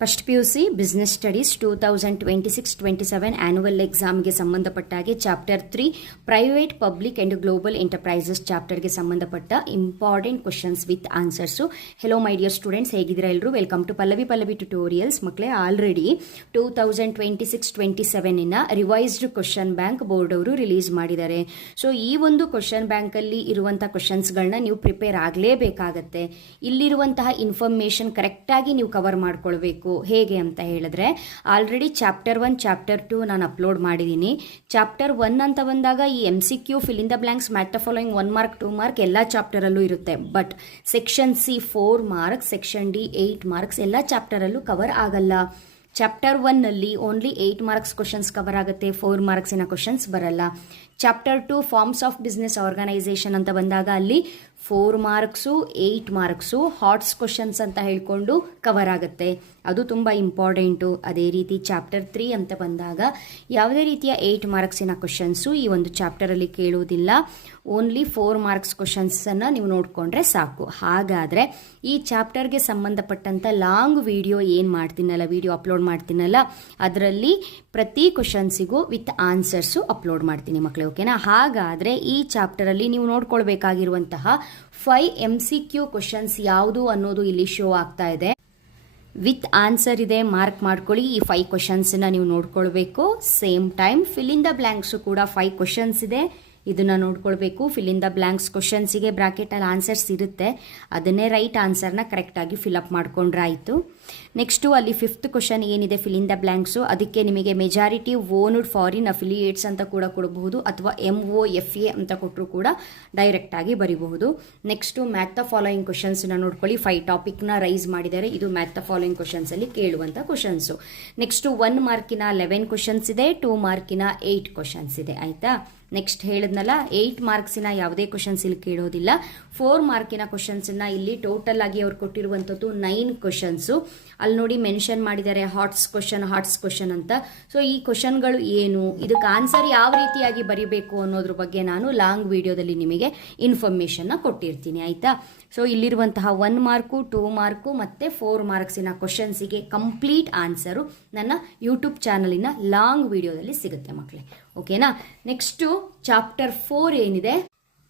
First PUC business studies 2026-27 annual ಎಕ್ಸಾಮ್ಗೆ ಸಂಬಂಧಪಟ್ಟಾಗೆ chapter 3 private public and global enterprises ಚಾಪ್ಟರ್ಗೆ ಸಂಬಂಧಪಟ್ಟ important questions with answers. Hello my dear students, ಹೇಗಿದ್ದೀರಾ ಎಲ್ಲರೂ? Welcome to Pallavi tutorials. ಮಕ್ಕಳೇ, already 2026-27 revised question bank board ಅವರು release ಮಾಡಿದ್ದಾರೆ. So ಈ ಒಂದು ಕ್ವಶನ್ ಬ್ಯಾಂಕಲ್ಲಿ ಇರುವಂಥ ಕ್ವಶನ್ಸ್ಗಳನ್ನ ನೀವು ಪ್ರಿಪೇರ್ ಆಗಲೇಬೇಕಾಗತ್ತೆ. ಇಲ್ಲಿರುವಂತಹ ಇನ್ಫಾರ್ಮೇಷನ್ ಕರೆಕ್ಟಾಗಿ ನೀವು ಕವರ್ ಮಾಡ್ಕೊಳ್ಬೇಕು. ಹೇಗೆ ಅಂತ ಹೇಳಿದ್ರೆ, ಆಲ್ರೆಡಿ ಚಾಪ್ಟರ್ 1 ಚಾಪ್ಟರ್ 2 ನಾನು ಅಪ್ಲೋಡ್ ಮಾಡಿದ್ದೀನಿ. ಚಾಪ್ಟರ್ 1 ಅಂತ ಬಂದಾಗ ಈ MCQ fill in the blanks, match the following 1 mark 2 mark ಎಲ್ಲ ಚಾಪ್ಟರಲ್ಲೂ ಇರುತ್ತೆ. But section C 4 marks, section D 8 marks ಎಲ್ಲ ಚಾಪ್ಟರಲ್ಲೂ ಕವರ್ ಆಗಲ್ಲ. ಚಾಪ್ಟರ್ 1 ನಲ್ಲಿ ಓನ್ಲಿ 8 ಮಾರ್ಕ್ಸ್ ಕ್ವಶನ್ಸ್ ಕವರ್ ಆಗುತ್ತೆ, 4 ಮಾರ್ಕ್ಸಿನ ಕ್ವಶನ್ಸ್ ಬರಲ್ಲ. Chapter 2 forms of business organisation ಅಂತ ಬಂದಾಗ ಅಲ್ಲಿ 4 ಮಾರ್ಕ್ಸು 8 ಮಾರ್ಕ್ಸು ಹಾಟ್ಸ್ ಕ್ವಶನ್ಸ್ ಅಂತ ಹೇಳ್ಕೊಂಡು ಕವರ್ ಆಗುತ್ತೆ. ಅದು ತುಂಬ ಇಂಪಾರ್ಟೆಂಟು. ಅದೇ ರೀತಿ ಚಾಪ್ಟರ್ 3 ಅಂತ ಬಂದಾಗ ಯಾವುದೇ ರೀತಿಯ 8 ಮಾರ್ಕ್ಸಿನ ಕ್ವಶನ್ಸು ಈ ಒಂದು ಚಾಪ್ಟರಲ್ಲಿ ಕೇಳುವುದಿಲ್ಲ. ಓನ್ಲಿ 4 ಮಾರ್ಕ್ಸ್ ಕ್ವಶನ್ಸನ್ನು ನೀವು ನೋಡಿಕೊಂಡ್ರೆ ಸಾಕು. ಹಾಗಾದರೆ ಈ ಚಾಪ್ಟರ್ಗೆ ಸಂಬಂಧಪಟ್ಟಂಥ ಲಾಂಗ್ ವಿಡಿಯೋ ಏನು ಮಾಡ್ತೀನಲ್ಲ, ವಿಡಿಯೋ ಅಪ್ಲೋಡ್ ಮಾಡ್ತೀನಲ್ಲ, ಅದರಲ್ಲಿ ಪ್ರತಿ ಕ್ವಶನ್ಸಿಗೂ ವಿತ್ ಆನ್ಸರ್ಸು ಅಪ್ಲೋಡ್ ಮಾಡ್ತೀನಿ ಮಕ್ಕಳೇ, ಓಕೆನಾ? ಹಾಗಾದರೆ ಈ ಚಾಪ್ಟರಲ್ಲಿ ನೀವು ನೋಡ್ಕೊಳ್ಬೇಕಾಗಿರುವಂತಹ 5 MCQ ಕ್ವಶನ್ಸ್ ಯಾವುದು ಅನ್ನೋದು ಇಲ್ಲಿ ಶೋ ಆಗ್ತಾ ಇದೆ. ವಿತ್ ಆನ್ಸರ್ ಇದೆ, ಮಾರ್ಕ್ ಮಾಡ್ಕೊಳ್ಳಿ. ಈ 5 ಕ್ವಶನ್ಸನ್ನ ನೀವು ನೋಡ್ಕೊಳ್ಬೇಕು. Same time fill in the blanks ಕೂಡ 5 ಕ್ವಶನ್ಸ್ ಇದೆ, ಇದನ್ನು ನೋಡ್ಕೊಳ್ಬೇಕು. ಫಿಲ್ ಇನ್ ದ ಬ್ಲ್ಯಾಂಕ್ಸ್ ಕ್ವಶನ್ಸಿಗೆ ಬ್ರಾಕೆಟಲ್ಲಿ ಆನ್ಸರ್ಸ್ ಇರುತ್ತೆ, ಅದನ್ನೇ ರೈಟ್ ಆನ್ಸರ್ನ ಕರೆಕ್ಟಾಗಿ ಫಿಲಪ್ ಮಾಡ್ಕೊಂಡ್ರೆ ಆಯಿತು. ನೆಕ್ಸ್ಟು ಅಲ್ಲಿ 5th ಕ್ವಶನ್ ಏನಿದೆ ಫಿಲ್ ಇನ್ ದ ಬ್ಲ್ಯಾಂಕ್ಸು, ಅದಕ್ಕೆ ನಿಮಗೆ ಮೆಜಾರಿಟಿ ಓನ್ಡ್ ಫಾರಿನ್ ಅಫಿಲಿಯೇಟ್ಸ್ ಅಂತ ಕೂಡ ಕೊಡಬಹುದು, ಅಥವಾ MOFA ಅಂತ ಕೊಟ್ಟರು ಕೂಡ ಡೈರೆಕ್ಟಾಗಿ ಬರೀಬಹುದು. ನೆಕ್ಸ್ಟು ಮ್ಯಾತ್ ದ ಫಾಲೋಯಿಂಗ್ ಕ್ವಶನ್ಸ್ನ ನೋಡ್ಕೊಳ್ಳಿ. 5 ಟಾಪಿಕ್ನ ರೈಸ್ ಮಾಡಿದ್ದಾರೆ. ಇದು ಮ್ಯಾತ್ ದ ಫಾಲೋಯಿಂಗ್ ಕ್ವಶನ್ಸಲ್ಲಿ ಕೇಳುವಂಥ ಕ್ವಶನ್ಸು. ನೆಕ್ಸ್ಟು 1 ಮಾರ್ಕಿನ 11 ಕ್ವಶನ್ಸ್ ಇದೆ, 2 ಮಾರ್ಕಿನ 8 ಕ್ವಶನ್ಸ್ ಇದೆ, ಆಯಿತಾ? ನೆಕ್ಸ್ಟ್ ಹೇಳಿದ್ನಲ್ಲ, 8 ಮಾರ್ಕ್ಸಿನ ಯಾವುದೇ ಕ್ವಶನ್ಸ್ ಇಲ್ಲಿ ಕೇಳೋದಿಲ್ಲ. 4 ಮಾರ್ಕಿನ ಕ್ವಶನ್ಸನ್ನ ಇಲ್ಲಿ ಟೋಟಲ್ ಆಗಿ ಅವ್ರು ಕೊಟ್ಟಿರುವಂಥದ್ದು 9 ಕ್ವಶನ್ಸು. ಅಲ್ಲಿ ನೋಡಿ ಮೆನ್ಷನ್ ಮಾಡಿದ್ದಾರೆ ಹಾಟ್ಸ್ ಕ್ವಶನ್ ಅಂತ. ಸೊ ಈ ಕ್ವಶನ್ಗಳು ಏನು, ಇದಕ್ಕೆ ಆನ್ಸರ್ ಯಾವ ರೀತಿಯಾಗಿ ಬರೀಬೇಕು ಅನ್ನೋದ್ರ ಬಗ್ಗೆ ನಾನು ಲಾಂಗ್ ವಿಡಿಯೋದಲ್ಲಿ ನಿಮಗೆ ಇನ್ಫಾರ್ಮೇಷನ್ನ ಕೊಟ್ಟಿರ್ತೀನಿ, ಆಯಿತಾ? ಸೊ ಇಲ್ಲಿರುವಂತಹ 1 ಮಾರ್ಕು 2 ಮಾರ್ಕು ಮತ್ತು 4 ಮಾರ್ಕ್ಸಿನ ಕ್ವಶನ್ಸಿಗೆ ಕಂಪ್ಲೀಟ್ ಆನ್ಸರು ನನ್ನ ಯೂಟ್ಯೂಬ್ ಚಾನಲಿನ ಲಾಂಗ್ ವಿಡಿಯೋದಲ್ಲಿ ಸಿಗುತ್ತೆ ಮಕ್ಕಳೇ, ಓಕೆನಾ? ನೆಕ್ಸ್ಟು ಚಾಪ್ಟರ್ 4 ಏನಿದೆ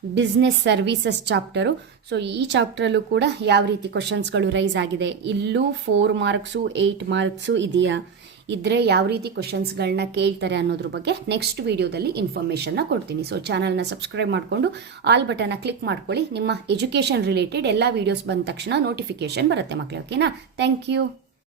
ಬಿಸ್ನೆಸ್ ಸರ್ವೀಸಸ್ ಚಾಪ್ಟರು. ಸೊ ಈ ಚಾಪ್ಟರಲ್ಲೂ ಕೂಡ ಯಾವ ರೀತಿ ಕ್ವಶನ್ಸ್ಗಳು ರೈಸ್ ಆಗಿದೆ, ಇಲ್ಲೂ 4 ಮಾರ್ಕ್ಸು 8 ಮಾರ್ಕ್ಸು ಇದೆಯಾ, ಇದ್ರೆ ಯಾವ ರೀತಿ ಕ್ವಶನ್ಸ್ಗಳನ್ನ ಕೇಳ್ತಾರೆ ಅನ್ನೋದ್ರ ಬಗ್ಗೆ ನೆಕ್ಸ್ಟ್ ವಿಡಿಯೋದಲ್ಲಿ ಇನ್ಫಾರ್ಮೇಷನ್ನ ಕೊಡ್ತೀನಿ. ಸೊ ಚಾನಲ್ನ ಸಬ್ಸ್ಕ್ರೈಬ್ ಮಾಡಿಕೊಂಡು ಆಲ್ ಬಟನ್ನ ಕ್ಲಿಕ್ ಮಾಡ್ಕೊಳ್ಳಿ. ನಿಮ್ಮ ಎಜುಕೇಷನ್ ರಿಲೇಟೆಡ್ ಎಲ್ಲ ವೀಡಿಯೋಸ್ ಬಂದ ತಕ್ಷಣ ನೋಟಿಫಿಕೇಶನ್ ಬರುತ್ತೆ ಮಕ್ಕಳೇ, ಓಕೆನಾ? Thank you.